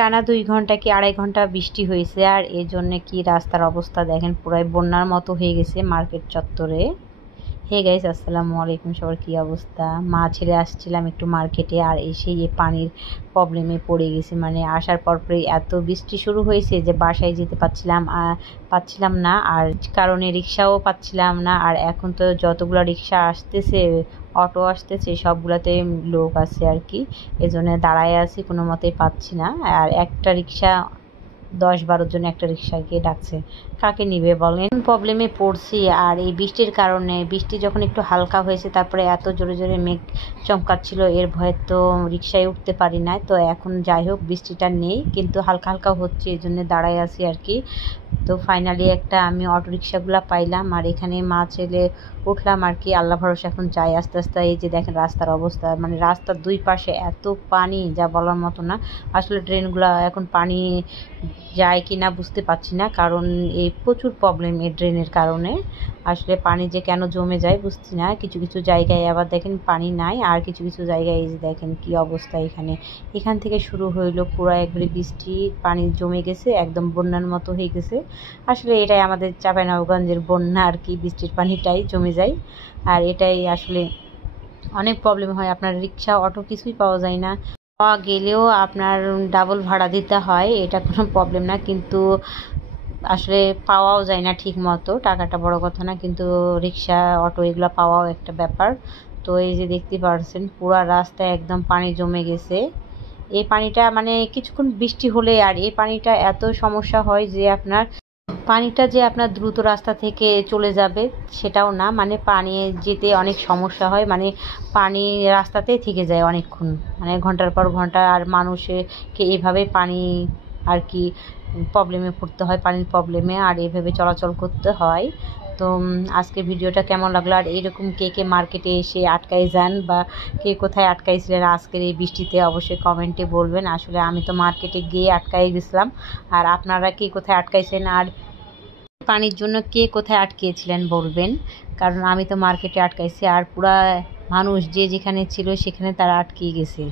টানা 2 ঘন্টা কি 2.5 ঘন্টা বৃষ্টি হয়েছে, আর এর জন্য কি রাস্তার অবস্থা দেখেন পুরাই বন্যার মতো হয়ে গেছে মার্কেট চত্বরে। হে গাইস, আসসালামু আলাইকুম। সবার কী অবস্থা? মা ছেড়ে আসছিলাম একটু মার্কেটে, আর এসে এই পানির প্রবলেমে পড়ে গেছি। মানে আসার পরপরই এত বৃষ্টি শুরু হয়েছে যে বাসায় যেতে পাচ্ছিলাম না, আর কারণে রিক্সাও পাচ্ছিলাম না। আর এখন তো যতগুলো রিক্সা আসতেছে, অটো আসতেছে, সবগুলোতে লোক আছে আর কি, এজন্য দাঁড়ায় আছি, কোনো মতেই পাচ্ছি না। আর একটা রিক্সা 10-12 জন একটা রিক্সাকে ডাকছে, কাকে নিবে বলেন? প্রবলেমে পড়ছি। আর এই বৃষ্টির কারণে, বৃষ্টি যখন একটু হালকা হয়েছে তারপরে এত জোরে জোরে মেঘ চমকাচ্ছিল, এর ভয়ে তো রিক্সায় উঠতে পারি না। তো এখন যাই হোক, বৃষ্টিটা নেই কিন্তু হালকা হালকা হচ্ছে, এই জন্য দাঁড়ায় আছি আর কি। তো ফাইনালি একটা আমি অটো রিক্সাগুলো পাইলাম, আর এখানে মা ছেলে উঠলাম আর কি। আল্লাহ ভরসা এখন যাই আস্তে আস্তে। এই যে দেখেন রাস্তার অবস্থা, মানে রাস্তার দুই পাশে এত পানি যা বলার মতো না। আসলে ট্রেনগুলো এখন পানি যায় কি না বুঝতে পারছি না, কারণ এই প্রচুর প্রবলেম এই ড্রেনের কারণে। আসলে পানি যে কেন জমে যায় বুঝছি না। কিছু কিছু জায়গায় আবার দেখেন পানি নাই, আর কিছু কিছু জায়গায় এই যে দেখেন কি অবস্থা। এখান থেকে শুরু হইলো পুরো একবারে বৃষ্টি, পানি জমে গেছে, একদম বন্যার মতো হয়ে গেছে। আসলে এটাই আমাদের চাঁপাইনবাবগঞ্জের বন্যা আর কি, বৃষ্টির পানিটাই জমে যায়। আর এটাই আসলে অনেক প্রবলেম হয়, আপনার রিক্সা অটো কিছুই পাওয়া যায় না। পাওয়া গেলেও আপনার ডাবল ভাড়া দিতে হয়, এটা কোনো প্রবলেম না, কিন্তু আসলে পাওয়াও যায় না ঠিক মতো। টাকাটা বড় কথা না, কিন্তু রিক্সা অটো এগুলো পাওয়াও একটা ব্যাপার। তো এই যে দেখতে পাচ্ছেন পুরা রাস্তায় একদম পানি জমে গেছে। এই পানিটা মানে কিছুক্ষণ বৃষ্টি হলে, আর এই পানিটা এত সমস্যা হয় যে পানিটা যে আপনার দ্রুত রাস্তা থেকে চলে যাবে সেটাও না, মানে পানি যেতে অনেক সমস্যা হয়, মানে পানি রাস্তাতেই থেকে যায় অনেকক্ষণ, মানে ঘন্টার পর ঘন্টা। আর মানুষকে এভাবে পানি আর কি প্রবলেমে পড়তে হয়, পানির প্রবলেমে, আর এভাবে চলাচল করতে হয়। তো আজকের ভিডিওটা কেমন লাগলো, আর এইরকম কে কে মার্কেটে এসে আটকাই যান, বা কে কোথায় আটকাইছিলেন আজকের এই বৃষ্টিতে, অবশ্যই কমেন্টে বলবেন। আসলে আমি তো মার্কেটে গিয়ে আটকাই গেছিলাম, আর আপনারা কে কোথায় আটকাইছেন, আর পানির জন্য কে কোথায় আটকিয়েছিলেন বলবেন। কারণ আমি তো মার্কেটে আটকাইছি, আর পুরা মানুষ যে যেখানে ছিল সেখানে তারা আটকিয়ে গেছে।